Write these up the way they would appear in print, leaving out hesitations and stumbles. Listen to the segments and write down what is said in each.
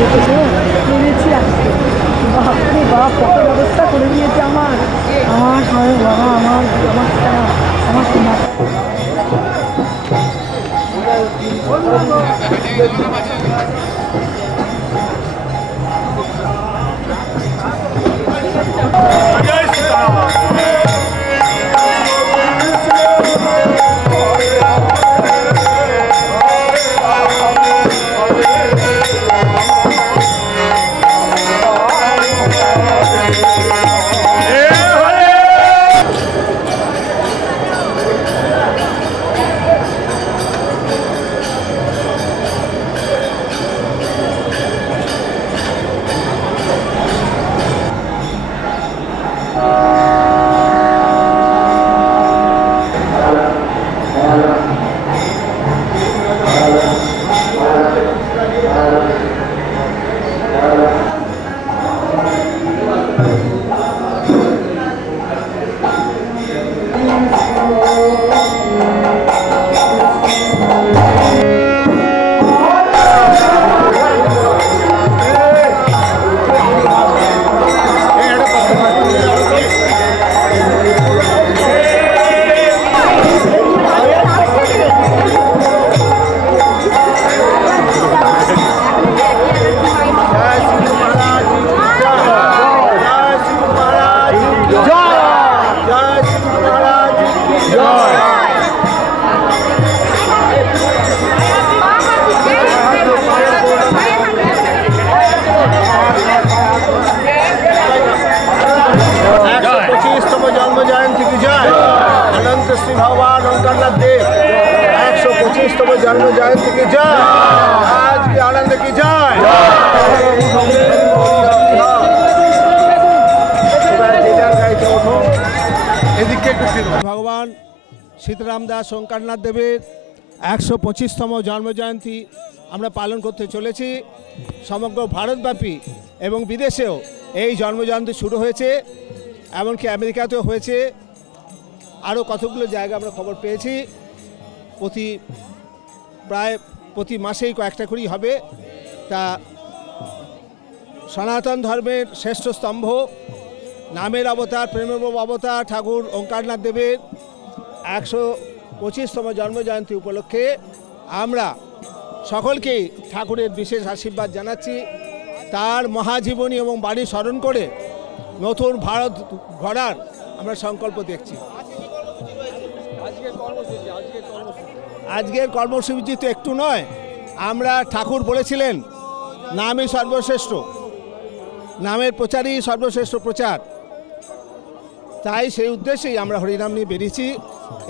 নেমেছি আজকে। বাপরে বাপ, কত ব্যবস্থা করে দিয়েছে আমার বাবা, আমার সোনা। श्री भगवान ओंकारनाथ देव 125तम जन्म जयंती की जय। आज के आनंद की जय। भगवान सीताराम दास ओंकारनाथ देवेर 125तम जन्म जयंती আমরা পালন করতে চলেছি। সমগ্র ভারতব্যাপী এবং বিদেশেও এই জন্মজয়ন্তী শুরু হয়েছে, এমনকি আমেরিকাতেও হয়েছে। আরও কতগুলো জায়গা আমরা খবর পেয়েছি। প্রায় প্রতি মাসেই কয়েকটা করেই হবে। তা সনাতন ধর্মের শ্রেষ্ঠ স্তম্ভ, নামের অবতার, প্রেমের অবতার ঠাকুর ওঙ্কারনাথ দেবের 125তম জন্মজয়ন্তী উপলক্ষে আমরা সকলকেই ঠাকুরের বিশেষ আশীর্বাদ জানাচ্ছি। তার মহাজীবনী এবং বাণী স্মরণ করে নতুন ভারত গড়ার আমরা সংকল্প দেখছি। আজকের কর্মসূচি তো একটু নয়, আমরা ঠাকুর বলেছিলেন নামই সর্বশ্রেষ্ঠ, নামের প্রচারই সর্বশ্রেষ্ঠ প্রচার। তাই সেই উদ্দেশ্যেই আমরা হরিনাম নিয়ে বেরিয়েছি।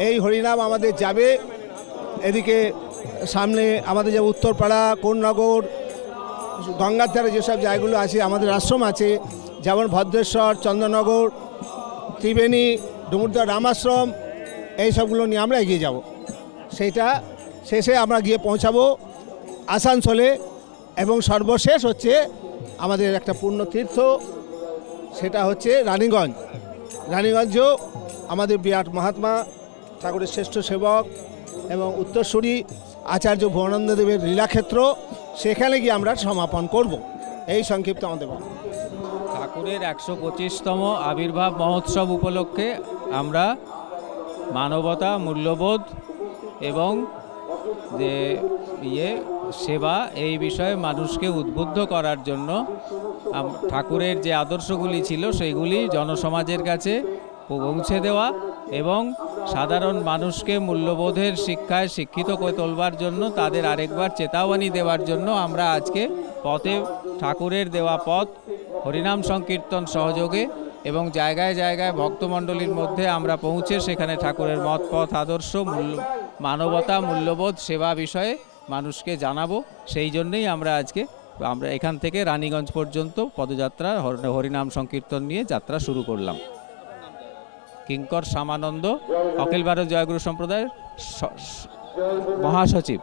এই হরিনাম আমাদের যাবে এদিকে সামনে, আমাদের যে উত্তরপাড়া, কোন্নগর, গঙ্গার ধারে যেসব জায়গাগুলো আছে, আমাদের আশ্রম আছে, যেমন ভদ্রেশ্বর, চন্দননগর, ত্রিবেণী, ডুমুরদহ রামাশ্রম, এই সবগুলো নিয়ে আমরা এগিয়ে যাব। সেইটা শেষে আমরা গিয়ে পৌঁছাবো আসানসোলে, এবং সর্বশেষ হচ্ছে আমাদের একটা পুণ্যতীর্থ, সেটা হচ্ছে রানীগঞ্জ। রানীগঞ্জও আমাদের বিরাট মহাত্মা ঠাকুরের শ্রেষ্ঠ সেবক এবং উত্তরসূরি আচার্য ভুবনানন্দ দেবের লীলাক্ষেত্র, সেখানে গিয়ে আমরা সমাপন করব। এই সংক্ষিপ্ত আমাদের ঠাকুরের 125তম আবির্ভাব মহোৎসব উপলক্ষে আমরা মানবতা, মূল্যবোধ এবং যে সেবা, এই বিষয়ে মানুষকে উদ্বুদ্ধ করার জন্য ঠাকুরের যে আদর্শগুলি ছিল সেইগুলি জনসমাজের কাছে পৌঁছে দেওয়া এবং সাধারণ মানুষকে মূল্যবোধের শিক্ষায় শিক্ষিত করে তোলবার জন্য তাদের আরেকবার চেতাবনী দেওয়ার জন্য আমরা আজকে পথে ঠাকুরের দেওয়া পথ হরিনাম সংকীর্তন সহযোগে এবং জায়গায় জায়গায় ভক্তমণ্ডলীর মধ্যে আমরা পৌঁছে সেখানে ঠাকুরের মত পথ আদর্শ, মানবতা, মূল্যবোধ, সেবা বিষয়ে মানুষকে জানাবো। সেই জন্যই আমরা এখান থেকে রানীগঞ্জ পর্যন্ত পদযাত্রা হরিনাম সংকীর্তন নিয়ে যাত্রা শুরু করলাম। কিঙ্কর শ্যামানন্দ, অখিল ভারত জয়গুরু সম্প্রদায়ের মহাসচিব।